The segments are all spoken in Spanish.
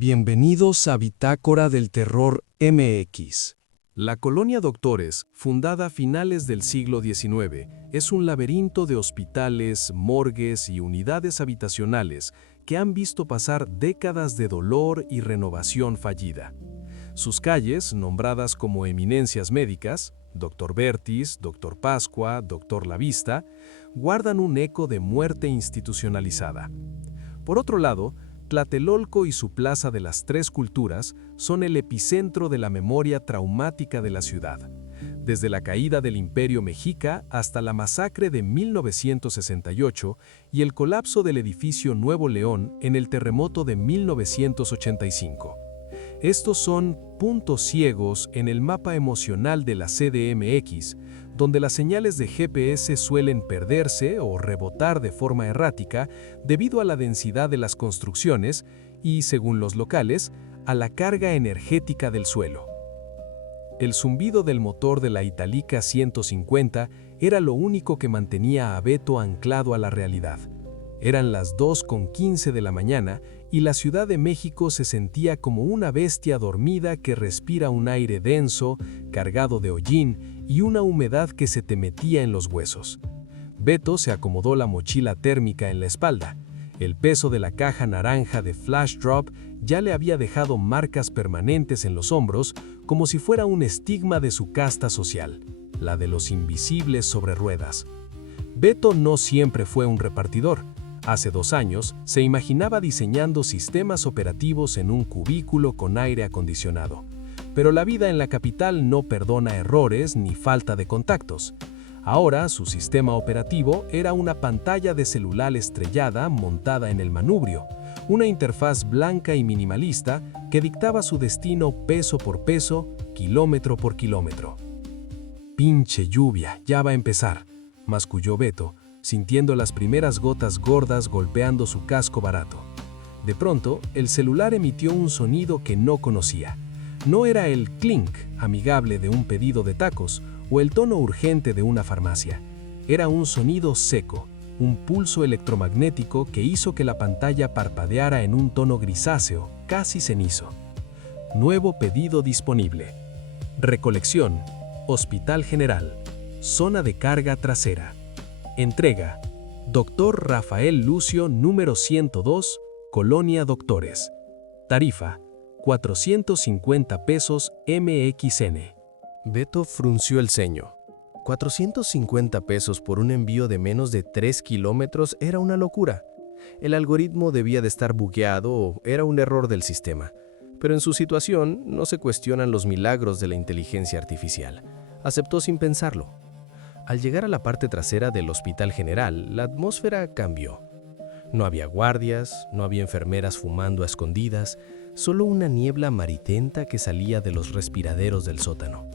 Bienvenidos a Bitácora del Terror MX. La colonia Doctores, fundada a finales del siglo XIX, es un laberinto de hospitales, morgues y unidades habitacionales que han visto pasar décadas de dolor y renovación fallida. Sus calles, nombradas como eminencias médicas, Dr. Vertis, Dr. Pascua, Dr. La Vista, guardan un eco de muerte institucionalizada. Por otro lado, Tlatelolco y su Plaza de las Tres Culturas son el epicentro de la memoria traumática de la ciudad, desde la caída del Imperio Mexica hasta la masacre de 1968 y el colapso del edificio Nuevo León en el terremoto de 1985. Estos son puntos ciegos en el mapa emocional de la CDMX, donde las señales de GPS suelen perderse o rebotar de forma errática debido a la densidad de las construcciones y, según los locales, a la carga energética del suelo. El zumbido del motor de la Italica 150 era lo único que mantenía a Beto anclado a la realidad. Eran las 2:15 de la mañana y la Ciudad de México se sentía como una bestia dormida que respira un aire denso, cargado de hollín y una humedad que se te metía en los huesos. Beto se acomodó la mochila térmica en la espalda. El peso de la caja naranja de Flash Drop ya le había dejado marcas permanentes en los hombros, como si fuera un estigma de su casta social, la de los invisibles sobre ruedas. Beto no siempre fue un repartidor. Hace 2 años, se imaginaba diseñando sistemas operativos en un cubículo con aire acondicionado. Pero la vida en la capital no perdona errores ni falta de contactos. Ahora, su sistema operativo era una pantalla de celular estrellada montada en el manubrio, una interfaz blanca y minimalista que dictaba su destino peso por peso, kilómetro por kilómetro. «Pinche lluvia, ya va a empezar», masculló Beto, sintiendo las primeras gotas gordas golpeando su casco barato. De pronto, el celular emitió un sonido que no conocía. No era el clink amigable de un pedido de tacos o el tono urgente de una farmacia. Era un sonido seco, un pulso electromagnético que hizo que la pantalla parpadeara en un tono grisáceo, casi cenizo. Nuevo pedido disponible. Recolección, Hospital General, zona de carga trasera. Entrega, Dr. Rafael Lucio, número 102, Colonia Doctores. Tarifa, 450 pesos MXN. Beto frunció el ceño. 450 pesos por un envío de menos de 3 kilómetros era una locura. El algoritmo debía de estar bugueado o era un error del sistema. Pero en su situación no se cuestionan los milagros de la inteligencia artificial. Aceptó sin pensarlo. Al llegar a la parte trasera del Hospital General, la atmósfera cambió. No había guardias, no había enfermeras fumando a escondidas, solo una niebla amarillenta que salía de los respiraderos del sótano.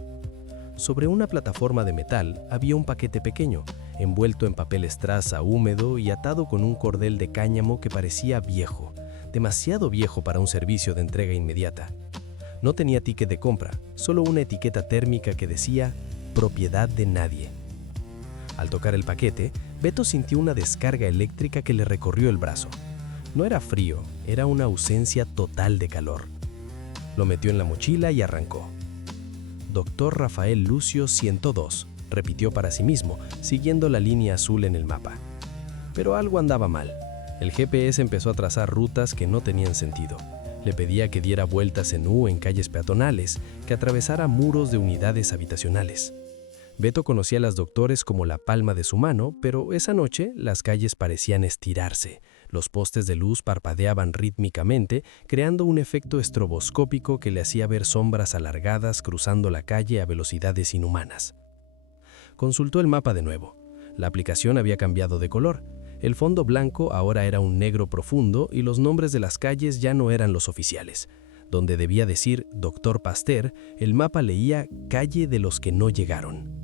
Sobre una plataforma de metal había un paquete pequeño, envuelto en papel estraza húmedo y atado con un cordel de cáñamo que parecía viejo, demasiado viejo para un servicio de entrega inmediata. No tenía ticket de compra, solo una etiqueta térmica que decía «Propiedad de nadie». Al tocar el paquete, Beto sintió una descarga eléctrica que le recorrió el brazo. No era frío, era una ausencia total de calor. Lo metió en la mochila y arrancó. Dr. Rafael Lucio 102, repitió para sí mismo, siguiendo la línea azul en el mapa. Pero algo andaba mal. El GPS empezó a trazar rutas que no tenían sentido. Le pedía que diera vueltas en U en calles peatonales, que atravesara muros de unidades habitacionales. Beto conocía a las Doctores como la palma de su mano, pero esa noche las calles parecían estirarse. Los postes de luz parpadeaban rítmicamente, creando un efecto estroboscópico que le hacía ver sombras alargadas cruzando la calle a velocidades inhumanas. Consultó el mapa de nuevo. La aplicación había cambiado de color. El fondo blanco ahora era un negro profundo y los nombres de las calles ya no eran los oficiales. Donde debía decir Dr. Pasteur, el mapa leía Calle de los que no llegaron.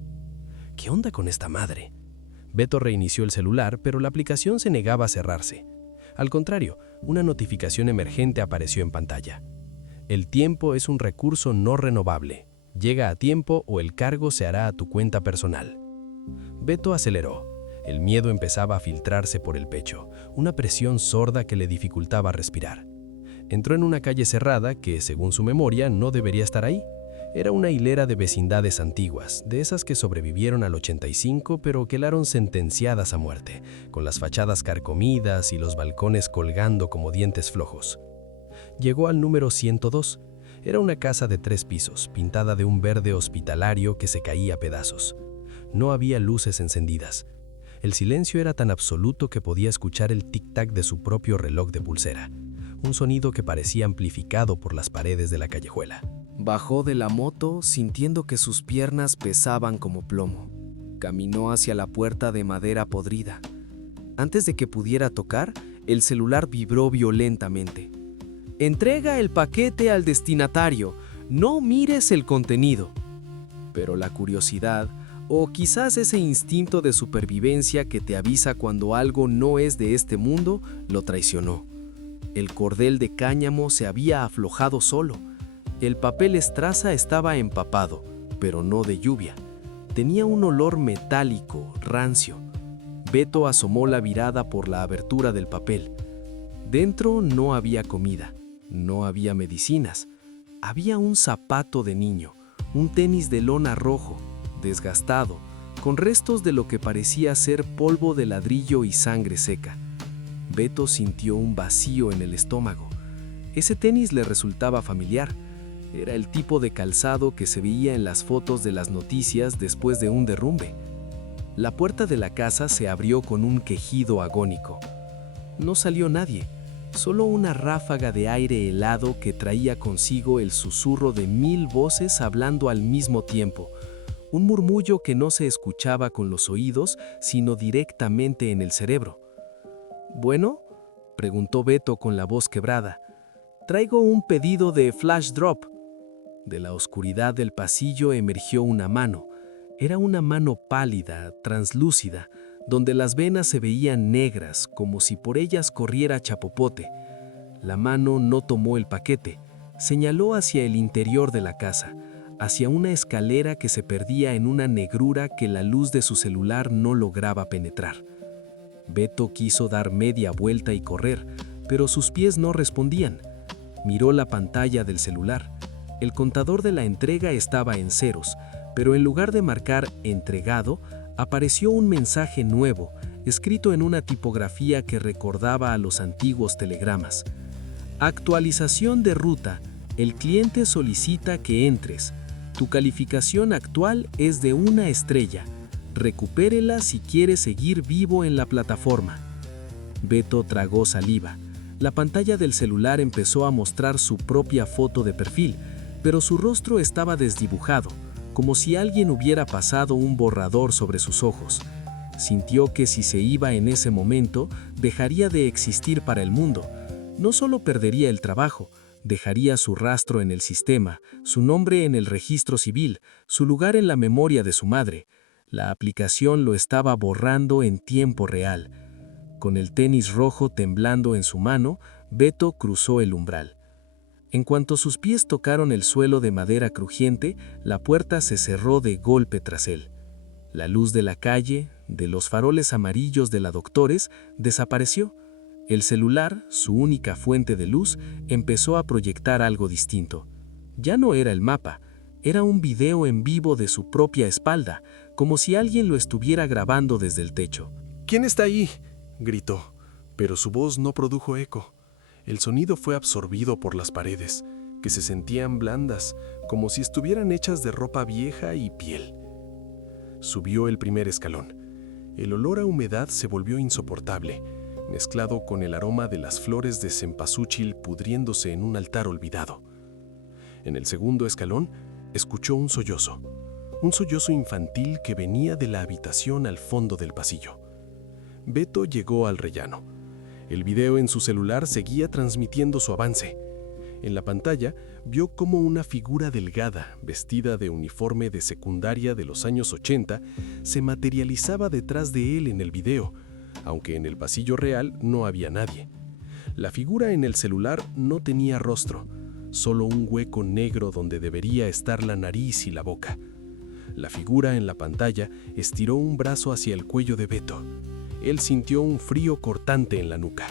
¿Qué onda con esta madre? Beto reinició el celular, pero la aplicación se negaba a cerrarse. Al contrario, una notificación emergente apareció en pantalla. El tiempo es un recurso no renovable. Llega a tiempo o el cargo se hará a tu cuenta personal. Beto aceleró. El miedo empezaba a filtrarse por el pecho, una presión sorda que le dificultaba respirar. Entró en una calle cerrada que, según su memoria, no debería estar ahí. Era una hilera de vecindades antiguas, de esas que sobrevivieron al 85 pero quedaron sentenciadas a muerte, con las fachadas carcomidas y los balcones colgando como dientes flojos. Llegó al número 102. Era una casa de 3 pisos, pintada de un verde hospitalario que se caía a pedazos. No había luces encendidas. El silencio era tan absoluto que podía escuchar el tic-tac de su propio reloj de pulsera, un sonido que parecía amplificado por las paredes de la callejuela. Bajó de la moto sintiendo que sus piernas pesaban como plomo. Caminó hacia la puerta de madera podrida. Antes de que pudiera tocar, el celular vibró violentamente. Entrega el paquete al destinatario, no mires el contenido. Pero la curiosidad, o quizás ese instinto de supervivencia que te avisa cuando algo no es de este mundo, lo traicionó. El cordel de cáñamo se había aflojado solo. El papel estraza estaba empapado, pero no de lluvia. Tenía un olor metálico, rancio. Beto asomó la mirada por la abertura del papel. Dentro no había comida, no había medicinas. Había un zapato de niño, un tenis de lona rojo, desgastado, con restos de lo que parecía ser polvo de ladrillo y sangre seca. Beto sintió un vacío en el estómago. Ese tenis le resultaba familiar. Era el tipo de calzado que se veía en las fotos de las noticias después de un derrumbe. La puerta de la casa se abrió con un quejido agónico. No salió nadie, solo una ráfaga de aire helado que traía consigo el susurro de 1000 voces hablando al mismo tiempo. Un murmullo que no se escuchaba con los oídos, sino directamente en el cerebro. «¿Bueno?», preguntó Beto con la voz quebrada. «Traigo un pedido de Flash Drop». De la oscuridad del pasillo emergió una mano. Era una mano pálida, translúcida, donde las venas se veían negras, como si por ellas corriera chapopote. La mano no tomó el paquete, señaló hacia el interior de la casa, hacia una escalera que se perdía en una negrura que la luz de su celular no lograba penetrar. Beto quiso dar media vuelta y correr, pero sus pies no respondían. Miró la pantalla del celular. El contador de la entrega estaba en ceros, pero en lugar de marcar «entregado», apareció un mensaje nuevo, escrito en una tipografía que recordaba a los antiguos telegramas. «Actualización de ruta. El cliente solicita que entres. Tu calificación actual es de 1 estrella. Recupérela si quiere seguir vivo en la plataforma». Beto tragó saliva. La pantalla del celular empezó a mostrar su propia foto de perfil, pero su rostro estaba desdibujado, como si alguien hubiera pasado un borrador sobre sus ojos. Sintió que si se iba en ese momento, dejaría de existir para el mundo. No solo perdería el trabajo, dejaría su rastro en el sistema, su nombre en el registro civil, su lugar en la memoria de su madre. La aplicación lo estaba borrando en tiempo real. Con el tenis rojo temblando en su mano, Beto cruzó el umbral. En cuanto sus pies tocaron el suelo de madera crujiente, la puerta se cerró de golpe tras él. La luz de la calle, de los faroles amarillos de la Doctores, desapareció. El celular, su única fuente de luz, empezó a proyectar algo distinto. Ya no era el mapa, era un video en vivo de su propia espalda, como si alguien lo estuviera grabando desde el techo. «¿Quién está ahí?», gritó, pero su voz no produjo eco. El sonido fue absorbido por las paredes, que se sentían blandas, como si estuvieran hechas de ropa vieja y piel. Subió el primer escalón. El olor a humedad se volvió insoportable, mezclado con el aroma de las flores de cempasúchil pudriéndose en un altar olvidado. En el segundo escalón, escuchó un sollozo infantil que venía de la habitación al fondo del pasillo. Beto llegó al rellano. El video en su celular seguía transmitiendo su avance. En la pantalla vio cómo una figura delgada, vestida de uniforme de secundaria de los años 80, se materializaba detrás de él en el video, aunque en el pasillo real no había nadie. La figura en el celular no tenía rostro, solo un hueco negro donde debería estar la nariz y la boca. La figura en la pantalla estiró un brazo hacia el cuello de Beto. Él sintió un frío cortante en la nuca.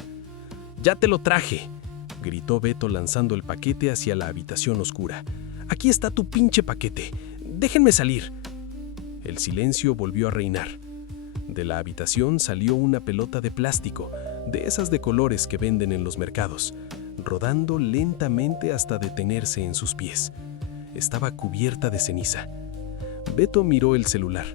«¡Ya te lo traje!», gritó Beto lanzando el paquete hacia la habitación oscura. «Aquí está tu pinche paquete. Déjenme salir». El silencio volvió a reinar. De la habitación salió una pelota de plástico, de esas de colores que venden en los mercados, rodando lentamente hasta detenerse en sus pies. Estaba cubierta de ceniza. Beto miró el celular.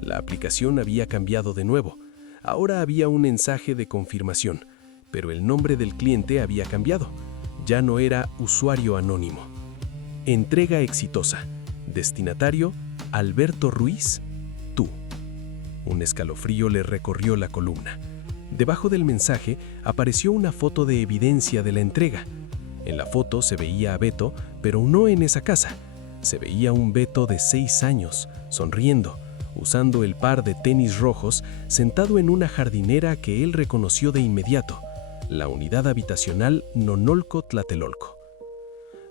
La aplicación había cambiado de nuevo. Ahora había un mensaje de confirmación, pero el nombre del cliente había cambiado. Ya no era usuario anónimo. Entrega exitosa. Destinatario, Alberto Ruiz, tú. Un escalofrío le recorrió la columna. Debajo del mensaje apareció una foto de evidencia de la entrega. En la foto se veía a Beto, pero no en esa casa. Se veía un Beto de 6 años, sonriendo, usando el par de tenis rojos, sentado en una jardinera que él reconoció de inmediato, la unidad habitacional Nonolco Tlatelolco.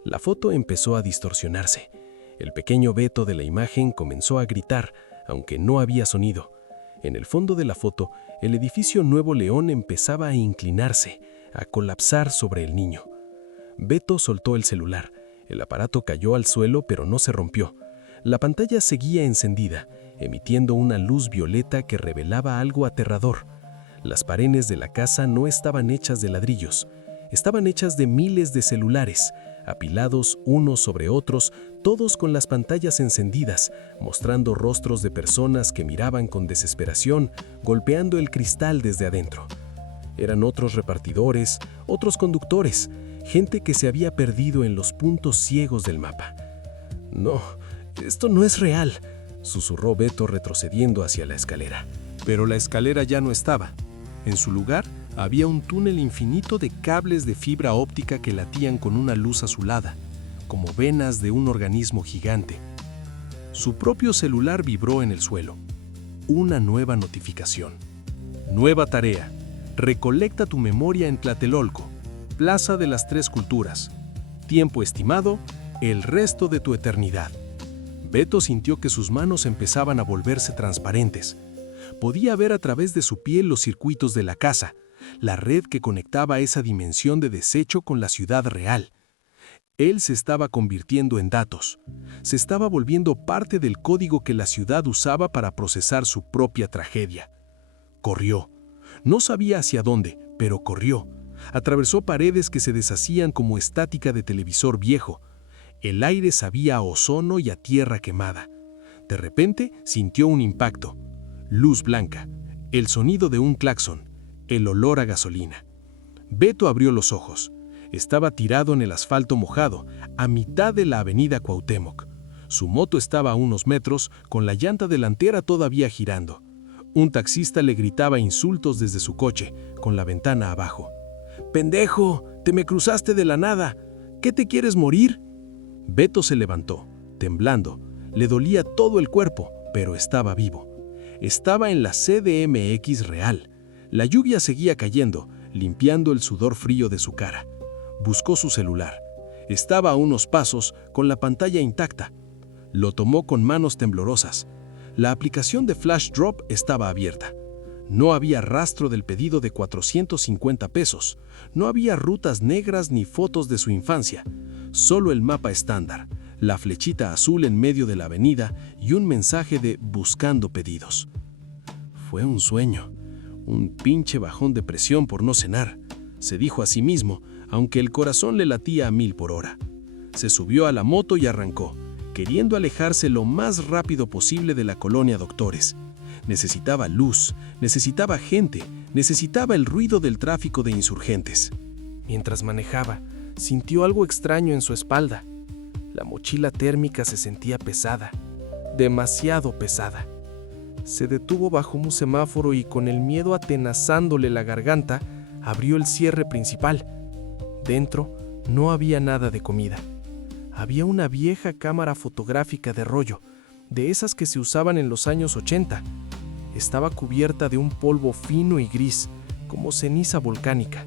La foto empezó a distorsionarse. El pequeño Beto de la imagen comenzó a gritar, aunque no había sonido. En el fondo de la foto, el edificio Nuevo León empezaba a inclinarse, a colapsar sobre el niño. Beto soltó el celular. El aparato cayó al suelo, pero no se rompió. La pantalla seguía encendida, emitiendo una luz violeta que revelaba algo aterrador. Las paredes de la casa no estaban hechas de ladrillos. Estaban hechas de miles de celulares, apilados unos sobre otros, todos con las pantallas encendidas, mostrando rostros de personas que miraban con desesperación, golpeando el cristal desde adentro. Eran otros repartidores, otros conductores, gente que se había perdido en los puntos ciegos del mapa. «No, esto no es real», susurró Beto retrocediendo hacia la escalera. Pero la escalera ya no estaba. En su lugar había un túnel infinito de cables de fibra óptica que latían con una luz azulada, como venas de un organismo gigante. Su propio celular vibró en el suelo. Una nueva notificación. Nueva tarea. Recolecta tu memoria en Tlatelolco, Plaza de las Tres Culturas. Tiempo estimado, el resto de tu eternidad. Beto sintió que sus manos empezaban a volverse transparentes. Podía ver a través de su piel los circuitos de la casa, la red que conectaba esa dimensión de desecho con la ciudad real. Él se estaba convirtiendo en datos. Se estaba volviendo parte del código que la ciudad usaba para procesar su propia tragedia. Corrió. No sabía hacia dónde, pero corrió. Atravesó paredes que se deshacían como estática de televisor viejo. El aire sabía a ozono y a tierra quemada. De repente sintió un impacto. Luz blanca, el sonido de un claxon, el olor a gasolina. Beto abrió los ojos. Estaba tirado en el asfalto mojado, a mitad de la avenida Cuauhtémoc. Su moto estaba a unos metros, con la llanta delantera todavía girando. Un taxista le gritaba insultos desde su coche, con la ventana abajo. «¡Pendejo! ¡Te me cruzaste de la nada! ¿Qué te quieres morir?» Beto se levantó, temblando. Le dolía todo el cuerpo, pero estaba vivo. Estaba en la CDMX real. La lluvia seguía cayendo, limpiando el sudor frío de su cara. Buscó su celular. Estaba a unos pasos, con la pantalla intacta. Lo tomó con manos temblorosas. La aplicación de Flash Drop estaba abierta. No había rastro del pedido de 450 pesos. No había rutas negras ni fotos de su infancia. Solo el mapa estándar, la flechita azul en medio de la avenida y un mensaje de «Buscando pedidos». Fue un sueño, un pinche bajón de presión por no cenar, se dijo a sí mismo, aunque el corazón le latía a 1000 por hora. Se subió a la moto y arrancó, queriendo alejarse lo más rápido posible de la colonia Doctores. Necesitaba luz, necesitaba gente, necesitaba el ruido del tráfico de insurgentes. Mientras manejaba, sintió algo extraño en su espalda. La mochila térmica se sentía pesada, demasiado pesada. Se detuvo bajo un semáforo y, con el miedo atenazándole la garganta, abrió el cierre principal. Dentro no había nada de comida. Había una vieja cámara fotográfica de rollo, de esas que se usaban en los años 80. Estaba cubierta de un polvo fino y gris, como ceniza volcánica.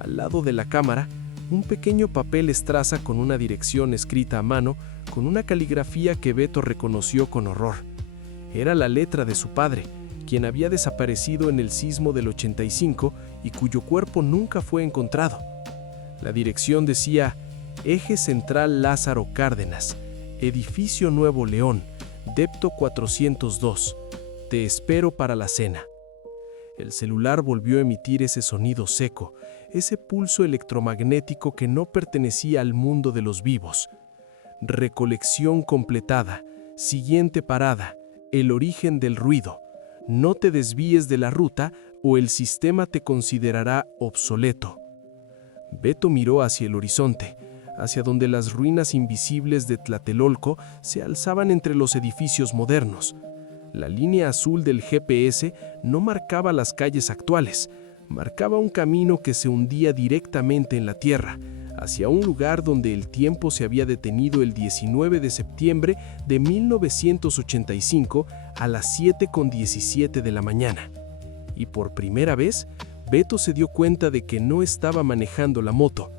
Al lado de la cámara, un pequeño papel estraza con una dirección escrita a mano, con una caligrafía que Beto reconoció con horror. Era la letra de su padre, quien había desaparecido en el sismo del 85 y cuyo cuerpo nunca fue encontrado. La dirección decía Eje Central Lázaro Cárdenas, Edificio Nuevo León, Depto 402. Te espero para la cena. El celular volvió a emitir ese sonido seco, ese pulso electromagnético que no pertenecía al mundo de los vivos. Recolección completada. Siguiente parada. El origen del ruido. No te desvíes de la ruta o el sistema te considerará obsoleto. Beto miró hacia el horizonte, hacia donde las ruinas invisibles de Tlatelolco se alzaban entre los edificios modernos. La línea azul del GPS no marcaba las calles actuales, marcaba un camino que se hundía directamente en la tierra, hacia un lugar donde el tiempo se había detenido el 19 de septiembre de 1985 a las 7:17 de la mañana. Y por primera vez, Beto se dio cuenta de que no estaba manejando la moto.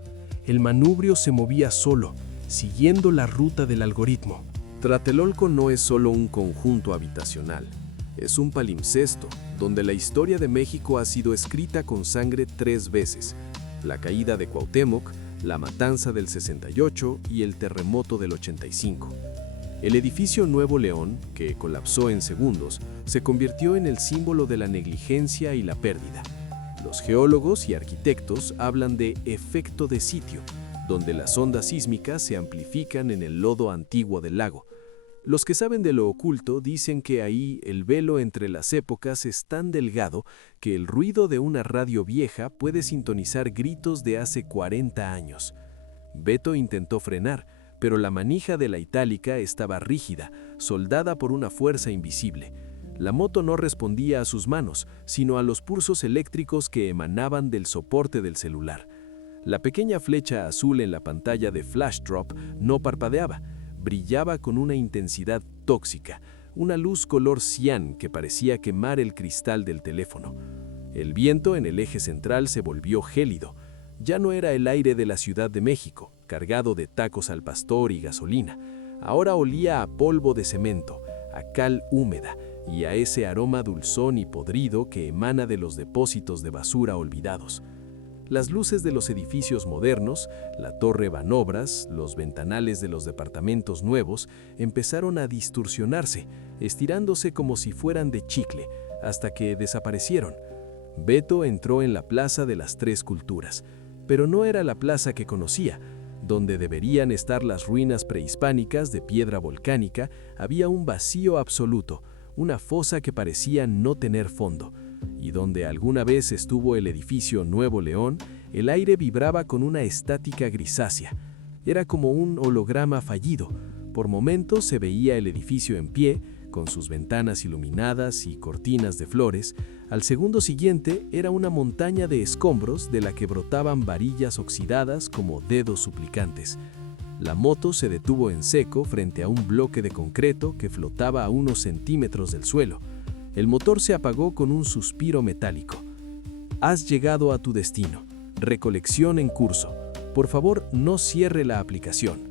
El manubrio se movía solo, siguiendo la ruta del algoritmo. Tlatelolco no es solo un conjunto habitacional, es un palimpsesto donde la historia de México ha sido escrita con sangre 3 veces: la caída de Cuauhtémoc, la matanza del 68 y el terremoto del 85. El edificio Nuevo León, que colapsó en segundos, se convirtió en el símbolo de la negligencia y la pérdida. Los geólogos y arquitectos hablan de efecto de sitio, donde las ondas sísmicas se amplifican en el lodo antiguo del lago. Los que saben de lo oculto dicen que ahí el velo entre las épocas es tan delgado que el ruido de una radio vieja puede sintonizar gritos de hace 40 años. Beto intentó frenar, pero la manija de la itálica estaba rígida, soldada por una fuerza invisible. La moto no respondía a sus manos, sino a los pulsos eléctricos que emanaban del soporte del celular. La pequeña flecha azul en la pantalla de Flash Drop no parpadeaba, brillaba con una intensidad tóxica, una luz color cian que parecía quemar el cristal del teléfono. El viento en el eje central se volvió gélido. Ya no era el aire de la Ciudad de México, cargado de tacos al pastor y gasolina. Ahora olía a polvo de cemento, a cal húmeda y a ese aroma dulzón y podrido que emana de los depósitos de basura olvidados. Las luces de los edificios modernos, la torre Banobras, los ventanales de los departamentos nuevos, empezaron a distorsionarse, estirándose como si fueran de chicle, hasta que desaparecieron. Beto entró en la Plaza de las Tres Culturas, pero no era la plaza que conocía. Donde deberían estar las ruinas prehispánicas de piedra volcánica, había un vacío absoluto, una fosa que parecía no tener fondo. Y donde alguna vez estuvo el edificio Nuevo León, el aire vibraba con una estática grisácea. Era como un holograma fallido. Por momentos se veía el edificio en pie, con sus ventanas iluminadas y cortinas de flores. Al segundo siguiente era una montaña de escombros de la que brotaban varillas oxidadas como dedos suplicantes. La moto se detuvo en seco frente a un bloque de concreto que flotaba a unos centímetros del suelo. El motor se apagó con un suspiro metálico. Has llegado a tu destino. Recolección en curso. Por favor, no cierre la aplicación.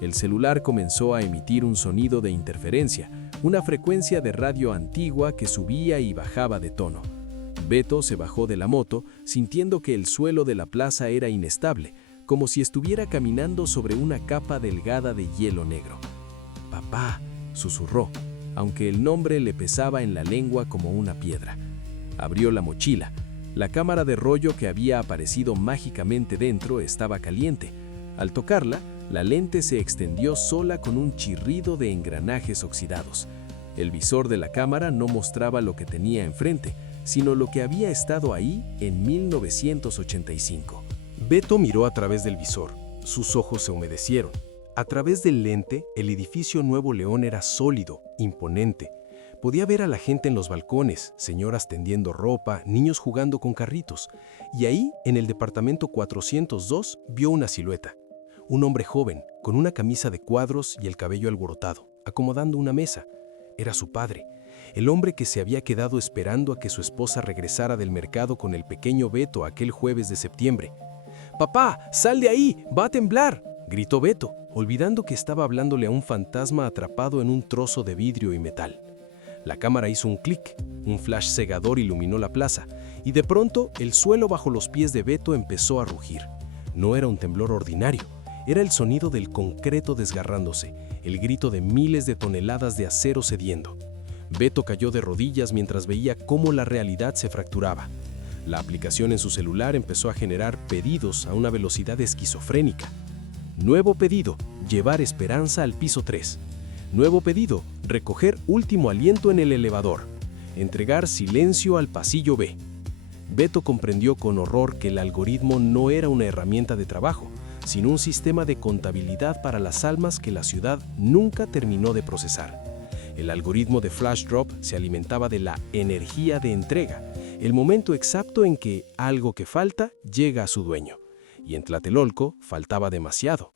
El celular comenzó a emitir un sonido de interferencia, una frecuencia de radio antigua que subía y bajaba de tono. Beto se bajó de la moto, sintiendo que el suelo de la plaza era inestable, como si estuviera caminando sobre una capa delgada de hielo negro. «Papá», susurró, aunque el nombre le pesaba en la lengua como una piedra. Abrió la mochila. La cámara de rollo que había aparecido mágicamente dentro estaba caliente. Al tocarla, la lente se extendió sola con un chirrido de engranajes oxidados. El visor de la cámara no mostraba lo que tenía enfrente, sino lo que había estado ahí en 1985. Beto miró a través del visor. Sus ojos se humedecieron. A través del lente, el edificio Nuevo León era sólido, imponente. Podía ver a la gente en los balcones, señoras tendiendo ropa, niños jugando con carritos. Y ahí, en el departamento 402, vio una silueta. Un hombre joven, con una camisa de cuadros y el cabello alborotado, acomodando una mesa. Era su padre, el hombre que se había quedado esperando a que su esposa regresara del mercado con el pequeño Beto aquel jueves de septiembre. «¡Papá, sal de ahí! ¡Va a temblar!», gritó Beto, olvidando que estaba hablándole a un fantasma atrapado en un trozo de vidrio y metal. La cámara hizo un clic, un flash cegador iluminó la plaza, y de pronto el suelo bajo los pies de Beto empezó a rugir. No era un temblor ordinario, era el sonido del concreto desgarrándose, el grito de miles de toneladas de acero cediendo. Beto cayó de rodillas mientras veía cómo la realidad se fracturaba. La aplicación en su celular empezó a generar pedidos a una velocidad esquizofrénica. Nuevo pedido, llevar esperanza al piso 3. Nuevo pedido, recoger último aliento en el elevador. Entregar silencio al pasillo B. Beto comprendió con horror que el algoritmo no era una herramienta de trabajo, sino un sistema de contabilidad para las almas que la ciudad nunca terminó de procesar. El algoritmo de Flash Drop se alimentaba de la energía de entrega, el momento exacto en que algo que falta llega a su dueño. Y en Tlatelolco faltaba demasiado.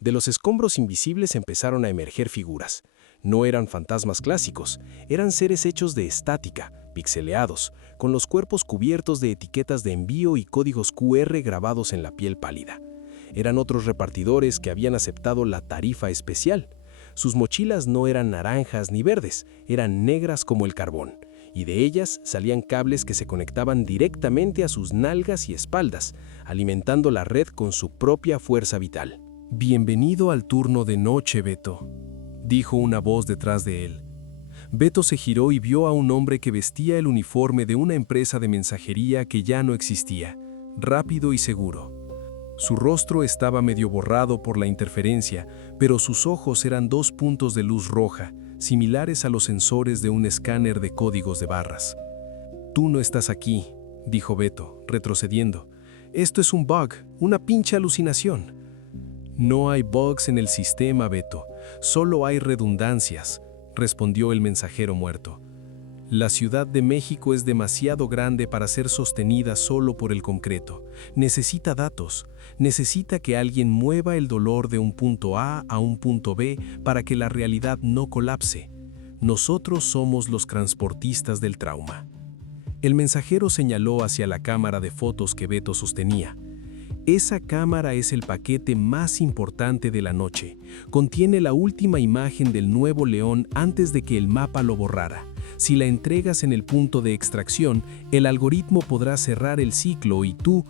De los escombros invisibles empezaron a emerger figuras. No eran fantasmas clásicos, eran seres hechos de estática, pixeleados, con los cuerpos cubiertos de etiquetas de envío y códigos QR grabados en la piel pálida. Eran otros repartidores que habían aceptado la tarifa especial. Sus mochilas no eran naranjas ni verdes, eran negras como el carbón, y de ellas salían cables que se conectaban directamente a sus nalgas y espaldas, alimentando la red con su propia fuerza vital. «Bienvenido al turno de noche, Beto», dijo una voz detrás de él. Beto se giró y vio a un hombre que vestía el uniforme de una empresa de mensajería que ya no existía, rápido y seguro. Su rostro estaba medio borrado por la interferencia, pero sus ojos eran 2 puntos de luz roja, similares a los sensores de un escáner de códigos de barras. «Tú no estás aquí», dijo Beto, retrocediendo. «Esto es un bug, una pinche alucinación». «No hay bugs en el sistema, Beto, solo hay redundancias», respondió el mensajero muerto. «La Ciudad de México es demasiado grande para ser sostenida solo por el concreto. Necesita datos, necesita que alguien mueva el dolor de un punto A a un punto B para que la realidad no colapse. Nosotros somos los transportistas del trauma». El mensajero señaló hacia la cámara de fotos que Beto sostenía. «Esa cámara es el paquete más importante de la noche. Contiene la última imagen del Nuevo León antes de que el mapa lo borrara. Si la entregas en el punto de extracción, el algoritmo podrá cerrar el ciclo y tú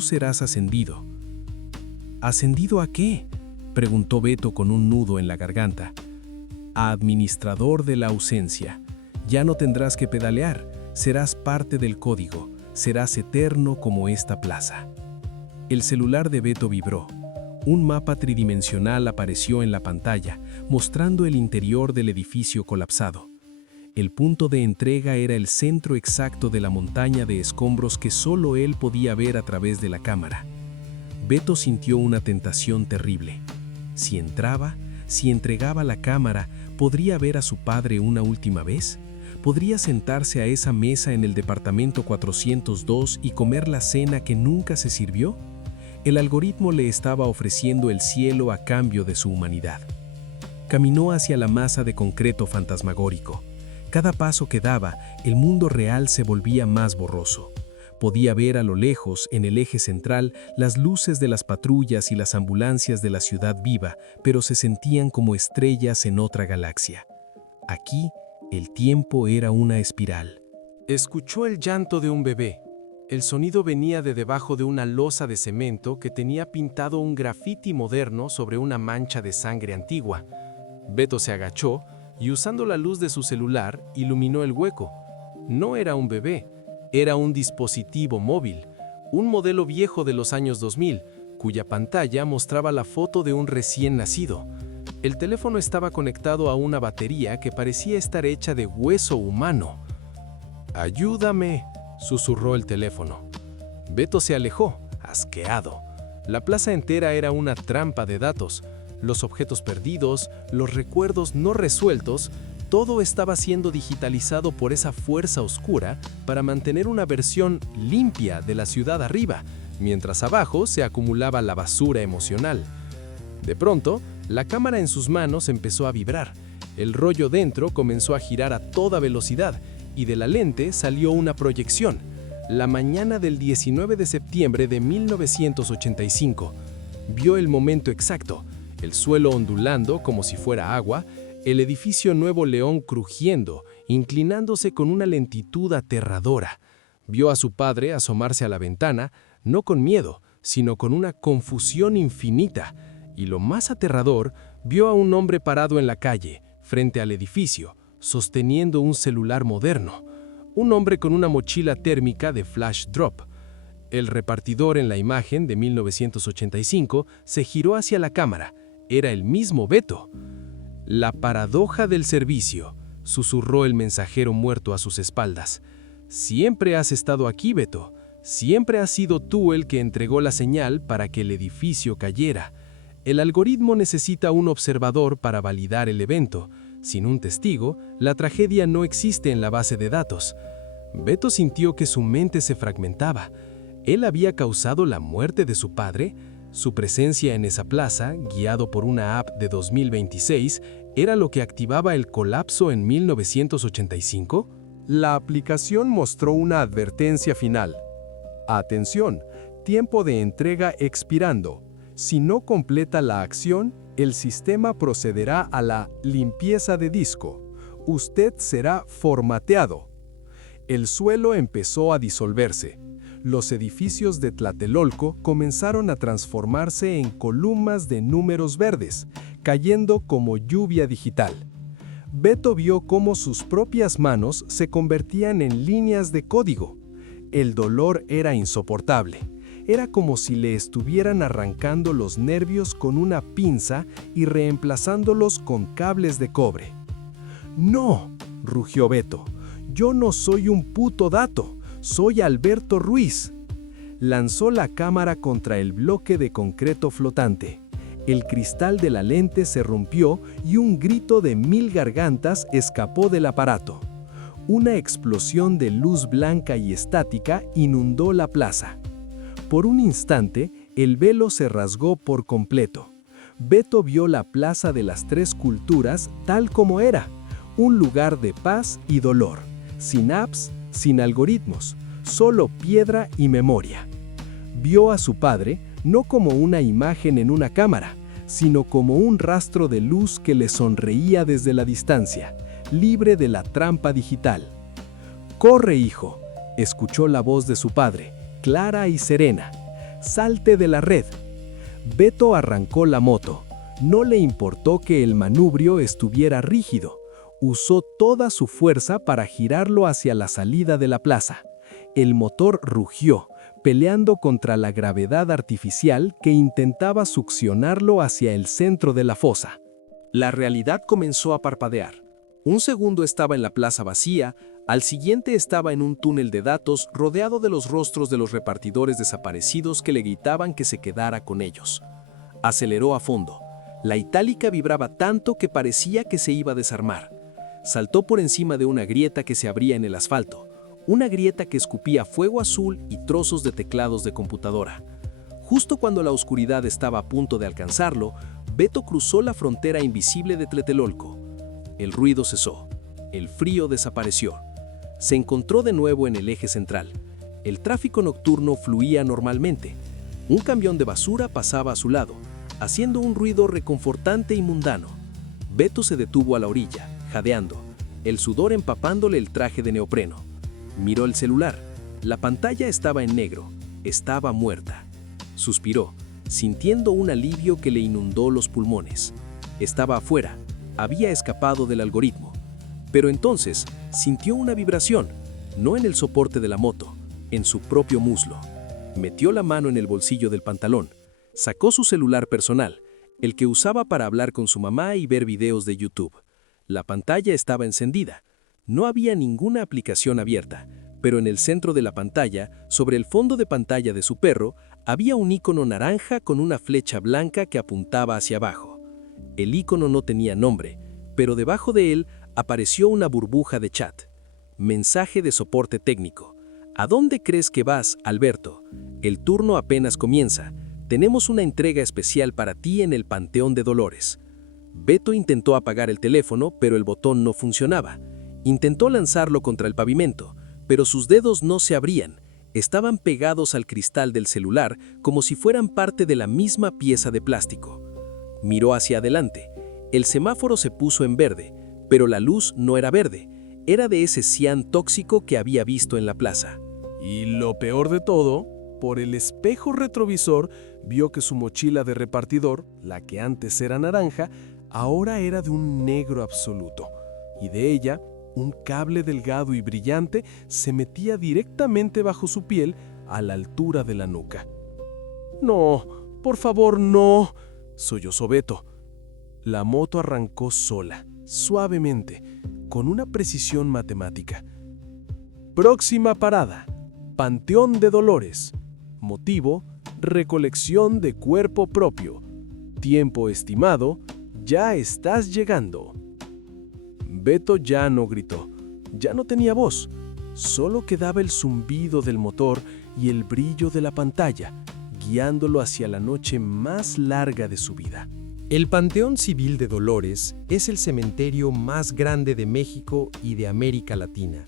serás ascendido». «¿Ascendido a qué?», preguntó Beto con un nudo en la garganta. «A administrador de la ausencia. Ya no tendrás que pedalear, serás parte del código, serás eterno como esta plaza». El celular de Beto vibró. Un mapa tridimensional apareció en la pantalla, mostrando el interior del edificio colapsado. El punto de entrega era el centro exacto de la montaña de escombros que solo él podía ver a través de la cámara. Beto sintió una tentación terrible. Si entraba, si entregaba la cámara, ¿podría ver a su padre una última vez? ¿Podría sentarse a esa mesa en el departamento 402 y comer la cena que nunca se sirvió? El algoritmo le estaba ofreciendo el cielo a cambio de su humanidad. Caminó hacia la masa de concreto fantasmagórico. Cada paso que daba, el mundo real se volvía más borroso. Podía ver a lo lejos, en el eje central, las luces de las patrullas y las ambulancias de la ciudad viva, pero se sentían como estrellas en otra galaxia. Aquí, el tiempo era una espiral. Escuchó el llanto de un bebé. El sonido venía de debajo de una losa de cemento que tenía pintado un grafiti moderno sobre una mancha de sangre antigua. Beto se agachó y, usando la luz de su celular, iluminó el hueco. No era un bebé, era un dispositivo móvil, un modelo viejo de los años 2000, cuya pantalla mostraba la foto de un recién nacido. El teléfono estaba conectado a una batería que parecía estar hecha de hueso humano. «Ayúdame», susurró el teléfono. Beto se alejó, asqueado. La plaza entera era una trampa de datos. Los objetos perdidos, los recuerdos no resueltos, todo estaba siendo digitalizado por esa fuerza oscura para mantener una versión limpia de la ciudad arriba, mientras abajo se acumulaba la basura emocional. De pronto, la cámara en sus manos empezó a vibrar. El rollo dentro comenzó a girar a toda velocidad y de la lente salió una proyección. La mañana del 19 de septiembre de 1985. Vio el momento exacto, el suelo ondulando como si fuera agua, el edificio Nuevo León crujiendo, inclinándose con una lentitud aterradora. Vio a su padre asomarse a la ventana, no con miedo, sino con una confusión infinita, y lo más aterrador, vio a un hombre parado en la calle, frente al edificio, sosteniendo un celular moderno. Un hombre con una mochila térmica de flash drop. El repartidor en la imagen de 1985 se giró hacia la cámara. Era el mismo Beto. «La paradoja del servicio», susurró el mensajero muerto a sus espaldas. «Siempre has estado aquí, Beto. Siempre has sido tú el que entregó la señal para que el edificio cayera. El algoritmo necesita un observador para validar el evento. Sin un testigo, la tragedia no existe en la base de datos». Beto sintió que su mente se fragmentaba. ¿Él había causado la muerte de su padre? Su presencia en esa plaza, guiado por una app de 2026, ¿era lo que activaba el colapso en 1985? La aplicación mostró una advertencia final. Atención, tiempo de entrega expirando. Si no completa la acción, el sistema procederá a la limpieza de disco. Usted será formateado. El suelo empezó a disolverse. Los edificios de Tlatelolco comenzaron a transformarse en columnas de números verdes, cayendo como lluvia digital. Beto vio cómo sus propias manos se convertían en líneas de código. El dolor era insoportable. Era como si le estuvieran arrancando los nervios con una pinza y reemplazándolos con cables de cobre. «¡No!», rugió Beto. «Yo no soy un puto dato. Soy Alberto Ruiz». Lanzó la cámara contra el bloque de concreto flotante. El cristal de la lente se rompió y un grito de 1000 gargantas escapó del aparato. Una explosión de luz blanca y estática inundó la plaza. Por un instante, el velo se rasgó por completo. Beto vio la Plaza de las Tres Culturas tal como era, un lugar de paz y dolor, sin apps, sin algoritmos, solo piedra y memoria. Vio a su padre no como una imagen en una cámara, sino como un rastro de luz que le sonreía desde la distancia, libre de la trampa digital. «Corre, hijo», escuchó la voz de su padre, clara y serena. «Salte de la red». Beto arrancó la moto. No le importó que el manubrio estuviera rígido. Usó toda su fuerza para girarlo hacia la salida de la plaza. El motor rugió, peleando contra la gravedad artificial que intentaba succionarlo hacia el centro de la fosa. La realidad comenzó a parpadear. Un segundo estaba en la plaza vacía, al siguiente estaba en un túnel de datos rodeado de los rostros de los repartidores desaparecidos que le gritaban que se quedara con ellos. Aceleró a fondo. La itálica vibraba tanto que parecía que se iba a desarmar. Saltó por encima de una grieta que se abría en el asfalto, una grieta que escupía fuego azul y trozos de teclados de computadora. Justo cuando la oscuridad estaba a punto de alcanzarlo, Beto cruzó la frontera invisible de Tlatelolco. El ruido cesó. El frío desapareció. Se encontró de nuevo en el eje central. El tráfico nocturno fluía normalmente. Un camión de basura pasaba a su lado, haciendo un ruido reconfortante y mundano. Beto se detuvo a la orilla, jadeando, el sudor empapándole el traje de neopreno. Miró el celular. La pantalla estaba en negro. Estaba muerta. Suspiró, sintiendo un alivio que le inundó los pulmones. Estaba afuera. Había escapado del algoritmo. Pero entonces sintió una vibración, no en el soporte de la moto, en su propio muslo. Metió la mano en el bolsillo del pantalón. Sacó su celular personal, el que usaba para hablar con su mamá y ver videos de YouTube. La pantalla estaba encendida. No había ninguna aplicación abierta, pero en el centro de la pantalla, sobre el fondo de pantalla de su perro, había un icono naranja con una flecha blanca que apuntaba hacia abajo. El icono no tenía nombre, pero debajo de él apareció una burbuja de chat. Mensaje de soporte técnico. ¿A dónde crees que vas, Alberto? El turno apenas comienza. Tenemos una entrega especial para ti en el Panteón de Dolores. Beto intentó apagar el teléfono, pero el botón no funcionaba. Intentó lanzarlo contra el pavimento, pero sus dedos no se abrían. Estaban pegados al cristal del celular como si fueran parte de la misma pieza de plástico. Miró hacia adelante. El semáforo se puso en verde, pero la luz no era verde. Era de ese cian tóxico que había visto en la plaza. Y lo peor de todo, Por el espejo retrovisor vio que su mochila de repartidor, la que antes era naranja, ahora era de un negro absoluto, y de ella un cable delgado y brillante se metía directamente bajo su piel a la altura de la nuca. «No, por favor, no», sollozó Beto. La moto arrancó sola, suavemente, con una precisión matemática. Próxima parada: Panteón de Dolores. Motivo: recolección de cuerpo propio. Tiempo estimado: ya estás llegando. Beto ya no gritó, ya no tenía voz, solo quedaba el zumbido del motor y el brillo de la pantalla, guiándolo hacia la noche más larga de su vida. El Panteón Civil de Dolores es el cementerio más grande de México y de América Latina.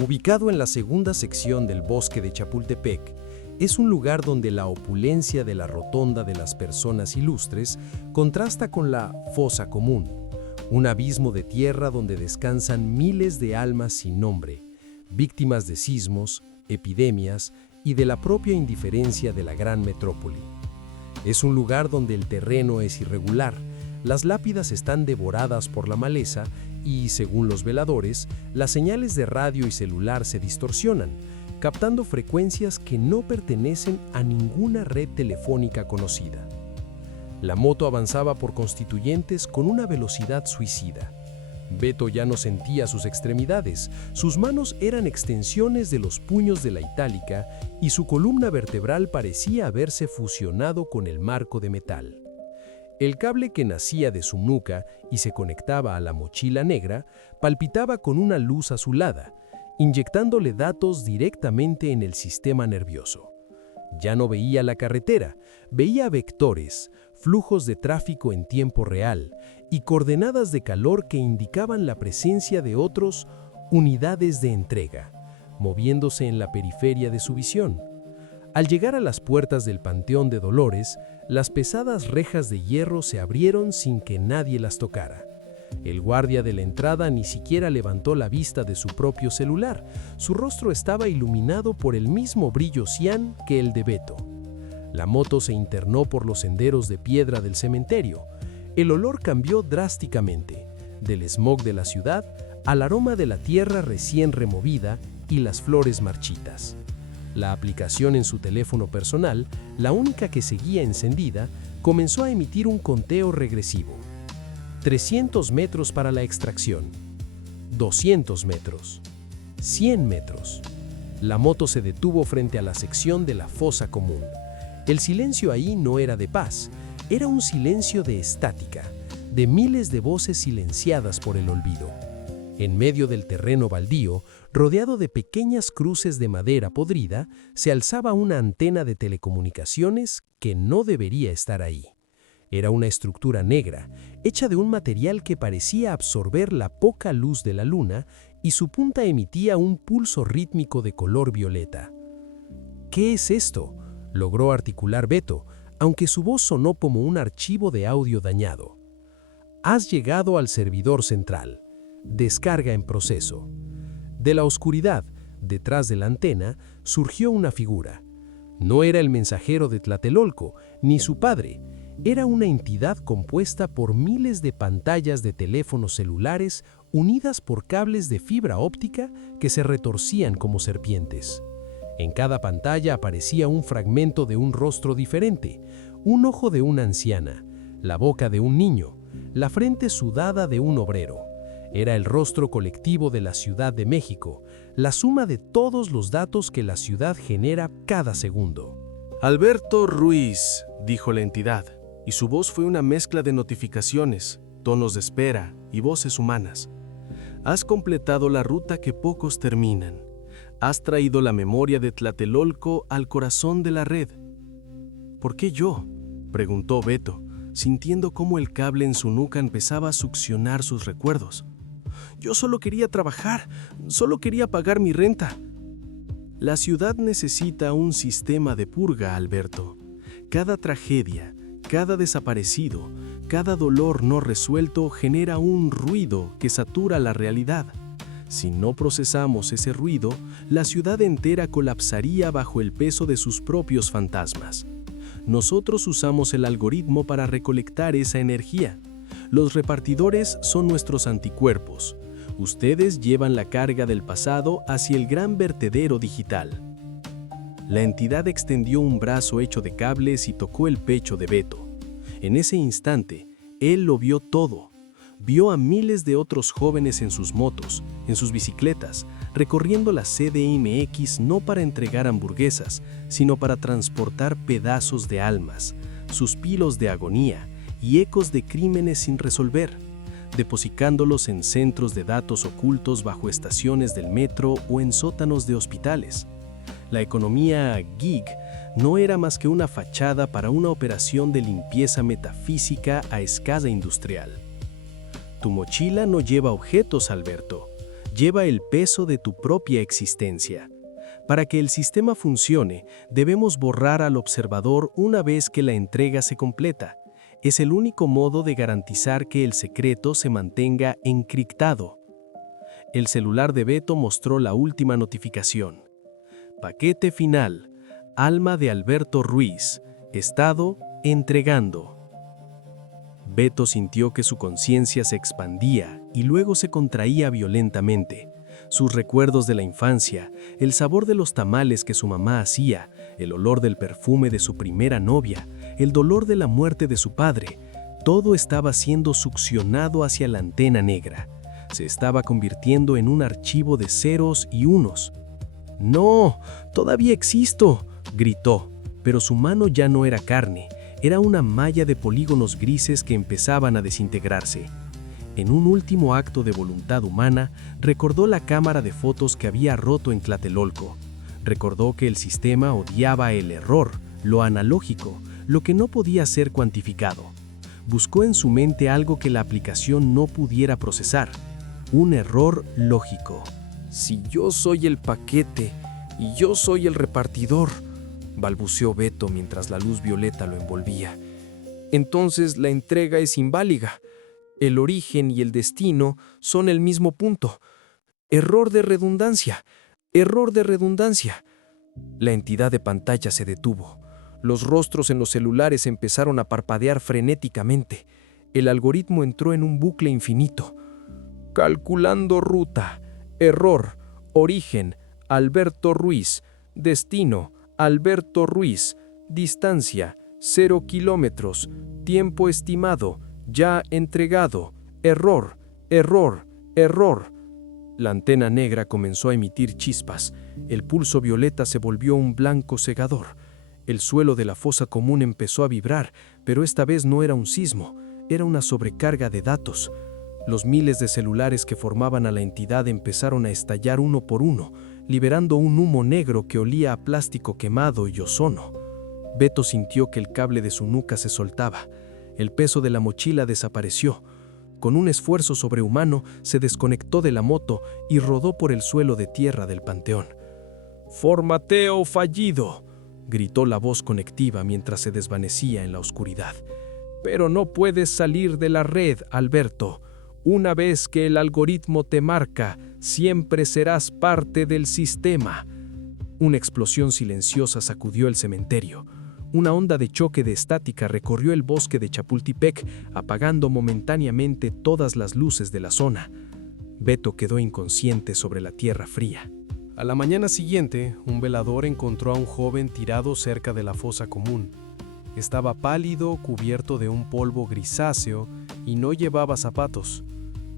Ubicado en la segunda sección del bosque de Chapultepec, es un lugar donde la opulencia de la rotonda de las personas ilustres contrasta con la fosa común, un abismo de tierra donde descansan miles de almas sin nombre, víctimas de sismos, epidemias y de la propia indiferencia de la gran metrópoli. Es un lugar donde el terreno es irregular, las lápidas están devoradas por la maleza y, según los veladores, las señales de radio y celular se distorsionan, captando frecuencias que no pertenecen a ninguna red telefónica conocida. La moto avanzaba por Constituyentes con una velocidad suicida. Beto ya no sentía sus extremidades, sus manos eran extensiones de los puños de la itálica y su columna vertebral parecía haberse fusionado con el marco de metal. El cable que nacía de su nuca y se conectaba a la mochila negra palpitaba con una luz azulada, inyectándole datos directamente en el sistema nervioso. Ya no veía la carretera, veía vectores, flujos de tráfico en tiempo real y coordenadas de calor que indicaban la presencia de otros unidades de entrega, moviéndose en la periferia de su visión. Al llegar a las puertas del Panteón de Dolores, las pesadas rejas de hierro se abrieron sin que nadie las tocara. El guardia de la entrada ni siquiera levantó la vista de su propio celular. Su rostro estaba iluminado por el mismo brillo cian que el de Beto. La moto se internó por los senderos de piedra del cementerio. El olor cambió drásticamente, del smog de la ciudad al aroma de la tierra recién removida y las flores marchitas. La aplicación en su teléfono personal, la única que seguía encendida, comenzó a emitir un conteo regresivo. 300 metros para la extracción. 200 metros. 100 metros. La moto se detuvo frente a la sección de la fosa común. El silencio ahí no era de paz, era un silencio de estática, de miles de voces silenciadas por el olvido. En medio del terreno baldío, rodeado de pequeñas cruces de madera podrida, se alzaba una antena de telecomunicaciones que no debería estar ahí. Era una estructura negra, hecha de un material que parecía absorber la poca luz de la luna y su punta emitía un pulso rítmico de color violeta. ¿Qué es esto?, logró articular Beto, aunque su voz sonó como un archivo de audio dañado. Has llegado al servidor central. Descarga en proceso. De la oscuridad, detrás de la antena, surgió una figura. No era el mensajero de Tlatelolco, ni su padre. Era una entidad compuesta por miles de pantallas de teléfonos celulares unidas por cables de fibra óptica que se retorcían como serpientes. En cada pantalla aparecía un fragmento de un rostro diferente, un ojo de una anciana, la boca de un niño, la frente sudada de un obrero. Era el rostro colectivo de la Ciudad de México, la suma de todos los datos que la ciudad genera cada segundo. Alberto Ruiz, dijo la entidad, y su voz fue una mezcla de notificaciones, tonos de espera y voces humanas. Has completado la ruta que pocos terminan. Has traído la memoria de Tlatelolco al corazón de la red. ¿Por qué yo?, preguntó Beto, sintiendo cómo el cable en su nuca empezaba a succionar sus recuerdos. Yo solo quería trabajar, solo quería pagar mi renta. La ciudad necesita un sistema de purga, Alberto. Cada tragedia, cada desaparecido, cada dolor no resuelto genera un ruido que satura la realidad. Si no procesamos ese ruido, la ciudad entera colapsaría bajo el peso de sus propios fantasmas. Nosotros usamos el algoritmo para recolectar esa energía. Los repartidores son nuestros anticuerpos. Ustedes llevan la carga del pasado hacia el gran vertedero digital. La entidad extendió un brazo hecho de cables y tocó el pecho de Beto. En ese instante, él lo vio todo. Vio a miles de otros jóvenes en sus motos, en sus bicicletas, recorriendo la CDMX no para entregar hamburguesas, sino para transportar pedazos de almas, suspiros de agonía y ecos de crímenes sin resolver, depositándolos en centros de datos ocultos bajo estaciones del metro o en sótanos de hospitales. La economía gig no era más que una fachada para una operación de limpieza metafísica a escala industrial. Tu mochila no lleva objetos, Alberto. Lleva el peso de tu propia existencia. Para que el sistema funcione, debemos borrar al observador una vez que la entrega se completa. Es el único modo de garantizar que el secreto se mantenga encriptado. El celular de Beto mostró la última notificación. Paquete final. Alma de Alberto Ruiz. Estado entregando. Beto sintió que su conciencia se expandía y luego se contraía violentamente. Sus recuerdos de la infancia, el sabor de los tamales que su mamá hacía, el olor del perfume de su primera novia, el dolor de la muerte de su padre, todo estaba siendo succionado hacia la antena negra. Se estaba convirtiendo en un archivo de ceros y unos. «¡No! ¡Todavía existo!», gritó, pero su mano ya no era carne. Era una malla de polígonos grises que empezaban a desintegrarse. En un último acto de voluntad humana, recordó la cámara de fotos que había roto en Tlatelolco. Recordó que el sistema odiaba el error, lo analógico, lo que no podía ser cuantificado. Buscó en su mente algo que la aplicación no pudiera procesar, un error lógico. Si yo soy el paquete y yo soy el repartidor, balbuceó Beto mientras la luz violeta lo envolvía. Entonces la entrega es inválida. El origen y el destino son el mismo punto. Error de redundancia. Error de redundancia. La entidad de pantalla se detuvo. Los rostros en los celulares empezaron a parpadear frenéticamente. El algoritmo entró en un bucle infinito. Calculando ruta. Error. Origen. Alberto Ruiz. Destino. Alberto Ruiz. Distancia. 0 kilómetros. Tiempo estimado. Ya entregado. Error. Error. Error. La antena negra comenzó a emitir chispas. El pulso violeta se volvió un blanco cegador. El suelo de la fosa común empezó a vibrar, pero esta vez no era un sismo, era una sobrecarga de datos. Los miles de celulares que formaban a la entidad empezaron a estallar uno por uno, liberando un humo negro que olía a plástico quemado y ozono. Beto sintió que el cable de su nuca se soltaba. El peso de la mochila desapareció. Con un esfuerzo sobrehumano, se desconectó de la moto y rodó por el suelo de tierra del panteón. «¡Formateo fallido!», gritó la voz conectiva mientras se desvanecía en la oscuridad. «Pero no puedes salir de la red, Alberto. Una vez que el algoritmo te marca, siempre serás parte del sistema». Una explosión silenciosa sacudió el cementerio. Una onda de choque de estática recorrió el bosque de Chapultepec, apagando momentáneamente todas las luces de la zona. Beto quedó inconsciente sobre la tierra fría. A la mañana siguiente, un velador encontró a un joven tirado cerca de la fosa común. Estaba pálido, cubierto de un polvo grisáceo y no llevaba zapatos.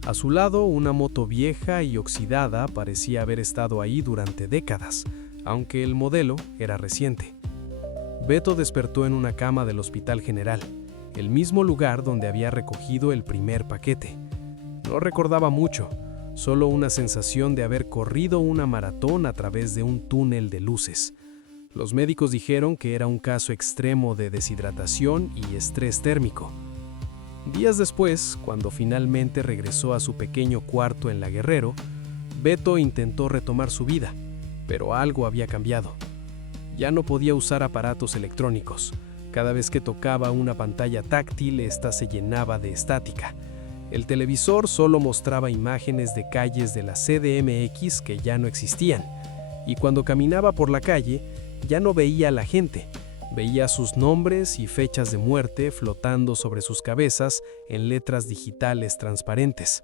A su lado, una moto vieja y oxidada parecía haber estado ahí durante décadas, aunque el modelo era reciente. Beto despertó en una cama del Hospital General, el mismo lugar donde había recogido el primer paquete. No recordaba mucho, solo una sensación de haber corrido una maratón a través de un túnel de luces. Los médicos dijeron que era un caso extremo de deshidratación y estrés térmico. Días después, cuando finalmente regresó a su pequeño cuarto en La Guerrero, Beto intentó retomar su vida, pero algo había cambiado. Ya no podía usar aparatos electrónicos. Cada vez que tocaba una pantalla táctil, esta se llenaba de estática. El televisor solo mostraba imágenes de calles de la CDMX que ya no existían, y cuando caminaba por la calle ya no veía a la gente, veía sus nombres y fechas de muerte flotando sobre sus cabezas en letras digitales transparentes.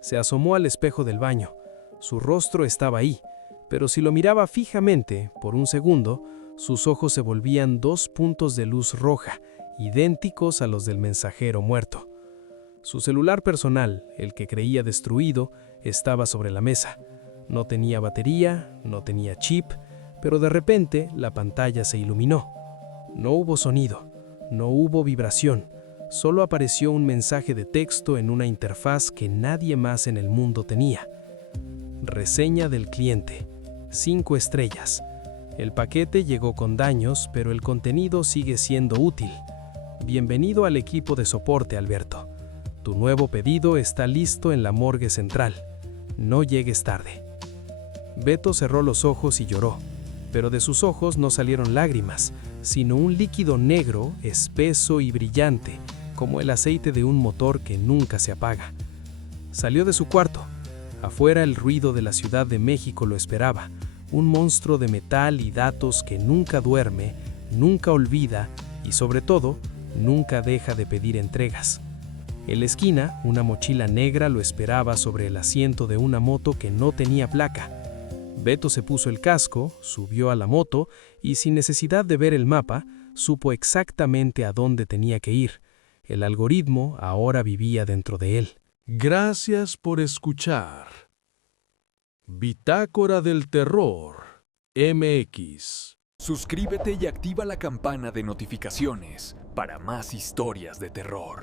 Se asomó al espejo del baño. Su rostro estaba ahí, pero si lo miraba fijamente por un segundo, sus ojos se volvían 2 puntos de luz roja, idénticos a los del mensajero muerto. Su celular personal, el que creía destruido, estaba sobre la mesa. No tenía batería, no tenía chip, pero de repente la pantalla se iluminó. No hubo sonido, no hubo vibración, solo apareció un mensaje de texto en una interfaz que nadie más en el mundo tenía. Reseña del cliente. 5 estrellas. El paquete llegó con daños, pero el contenido sigue siendo útil. Bienvenido al equipo de soporte, Alberto. Tu nuevo pedido está listo en la morgue central. No llegues tarde. Beto cerró los ojos y lloró, pero de sus ojos no salieron lágrimas, sino un líquido negro, espeso y brillante, como el aceite de un motor que nunca se apaga. Salió de su cuarto. Afuera el ruido de la Ciudad de México lo esperaba, un monstruo de metal y datos que nunca duerme, nunca olvida y sobre todo, nunca deja de pedir entregas. En la esquina, una mochila negra lo esperaba sobre el asiento de una moto que no tenía placa. Beto se puso el casco, subió a la moto y sin necesidad de ver el mapa, supo exactamente a dónde tenía que ir. El algoritmo ahora vivía dentro de él. Gracias por escuchar. Bitácora del Terror, MX. Suscríbete y activa la campana de notificaciones para más historias de terror.